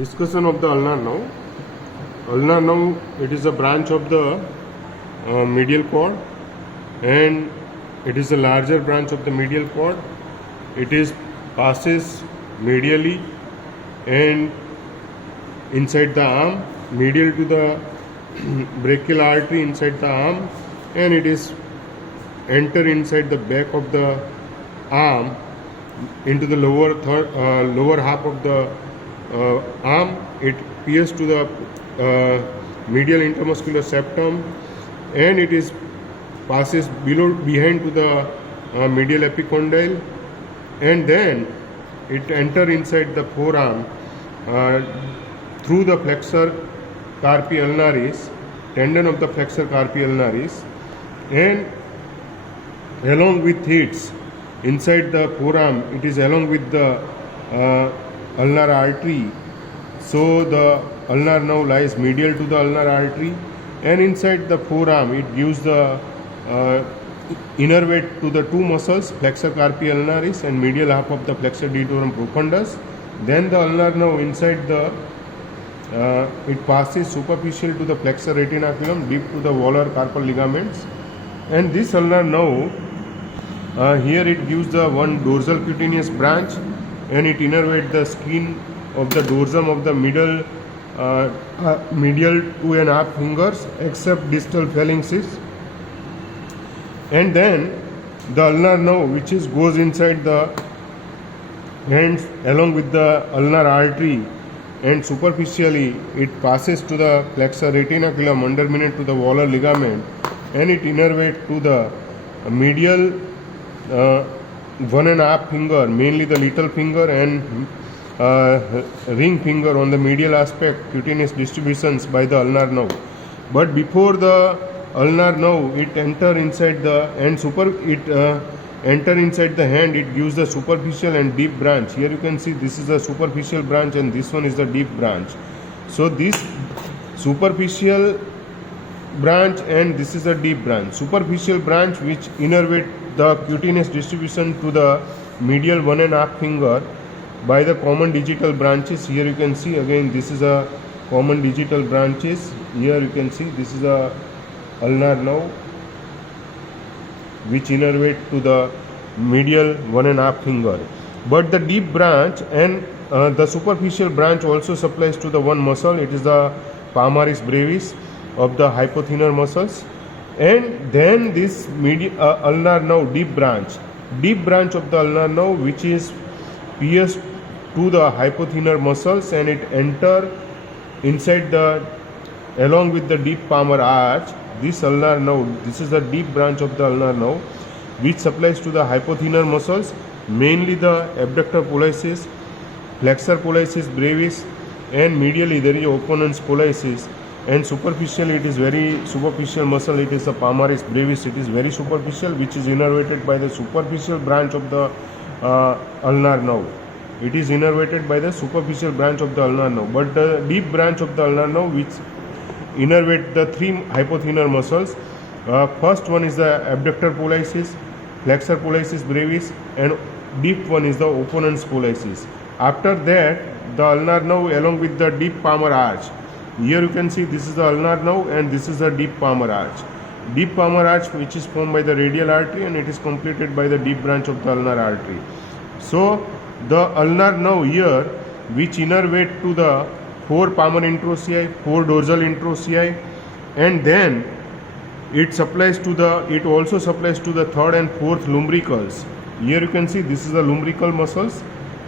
Discussion of the ulnar nerve. Ulnar nerve, it is a branch of the medial cord, and it is a larger branch of the medial cord. It is passes medially and inside the arm, medial to the brachial artery inside the arm, and it is enter inside the back of the arm into the lower half of the arm. It pierces to the medial intermuscular septum, and it is passes behind to the medial epicondyle, and then it enter inside the forearm through the flexor carpi ulnaris, tendon of the flexor carpi ulnaris, and along with its inside the forearm, it is along with the ulnar artery. So the ulnar nerve lies medial to the ulnar artery, and inside the forearm it gives the innervate to the two muscles, flexor carpi ulnaris and medial half of the flexor digitorum profundus. Then the ulnar nerve inside the it passes superficial to the flexor retinaculum, deep to the volar carpal ligaments, and this ulnar nerve here it gives the one dorsal cutaneous branch, and it innervates the skin of the dorsum of the medial 2.5 fingers except distal phalanxes. And then the ulnar nerve, which goes inside the hands along with the ulnar artery, and superficially it passes to the flexor retinaculum underminate to the volar ligament, and it innervates to the medial 1.5 finger, mainly the little finger and ring finger on the medial aspect cutaneous distributions by the ulnar nerve. But before the ulnar nerve, it enter inside the enter inside the hand, it gives the superficial and deep branch. Here you can see this is the superficial branch and this one is the deep branch. So this superficial branch and this is a deep branch. Superficial branch which innervate the cutaneous distribution to the medial 1.5 finger by the common digital branches. Here you can see again this is a common digital branches. Here you can see this is a ulnar nerve which innervate to the medial 1.5 finger. But the deep branch and the superficial branch also supplies to the one muscle. It is the palmaris brevis of the hypothenar muscles. And then this ulnar nerve deep branch of the ulnar nerve which is pierced to the hypothenar muscles, and it enter inside the along with the deep palmar arch. This ulnar nerve, this is the deep branch of the ulnar nerve which supplies to the hypothenar muscles, mainly the abductor pollicis, flexor pollicis brevis, and medially there is opponens pollicis, and superficially it is very superficial muscle. It is the palmaris brevis. It is very superficial, which is innervated by the superficial branch of the ulnar nerve. It is innervated by the superficial branch of the ulnar nerve. But the deep branch of the ulnar nerve which innervate the three hypothenar muscles. First one is the abductor pollicis, flexor pollicis brevis, and deep one is the opponens pollicis. After that, the ulnar nerve along with the deep palmar arch. Here you can see this is the ulnar nerve and this is the deep palmar arch. Deep palmar arch which is formed by the radial artery, and it is completed by the deep branch of the ulnar artery. So the ulnar nerve here which innervate to the 4 palmar introccei, 4 dorsal introccei, and then it also supplies to the third and fourth lumbricals. Here you can see this is the lumbrical muscles.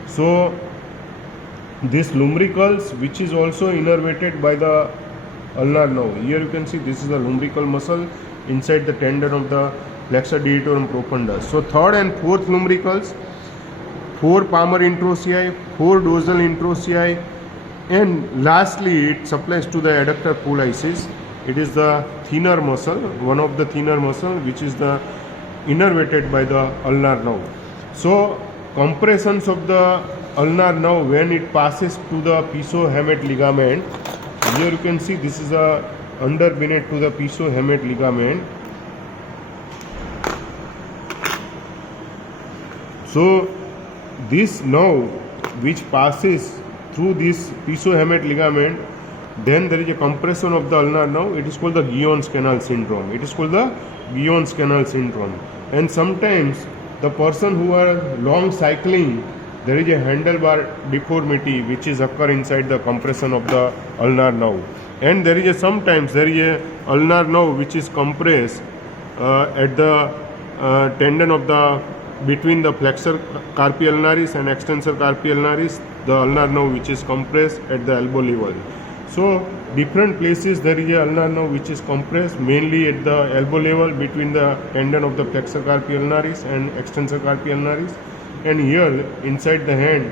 So this lumbricals which is also innervated by the ulnar nerve. Here you can see this is the lumbrical muscle inside the tendon of the flexor digitorum profundus. So third and fourth lumbricals, 4 palmar introccei, 4 dorsal introccei, and lastly it supplies to the adductor pollicis. It is the thinner muscle, one of the thinner muscle which is the innervated by the ulnar nerve. So compressions of the ulnar nerve when it passes to the pisohamate ligament. Here you can see this is a underminate to the pisohamate ligament. So this nerve which passes through this pisohamate ligament, then there is a compression of the ulnar nerve. It is called the Guillon's canal syndrome. It is called the Guillon's canal syndrome. And sometimes the person who are long cycling, there is a handlebar deformity which is occur inside the compression of the ulnar nerve. And there is a sometimes there is a ulnar nerve which is compressed at the tendon of the between the flexor carpi ulnaris and extensor carpi ulnaris, the ulnar nerve which is compressed at the elbow level. So different places there is a ulnar nerve which is compressed, mainly at the elbow level between the tendon of the flexor carpi ulnaris and extensor carpi ulnaris, and here inside the hand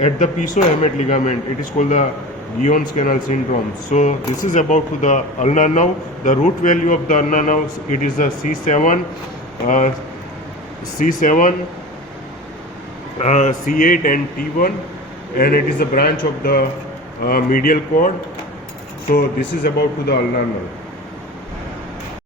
at the pisohamate ligament, it is called the Guillon's canal syndrome. So this is about to the ulnar nerve. The root value of the ulnar nerve, it is the C7, C7, C8 and T1, and it is a branch of the medial cord. So this is about to the ulnar nerve.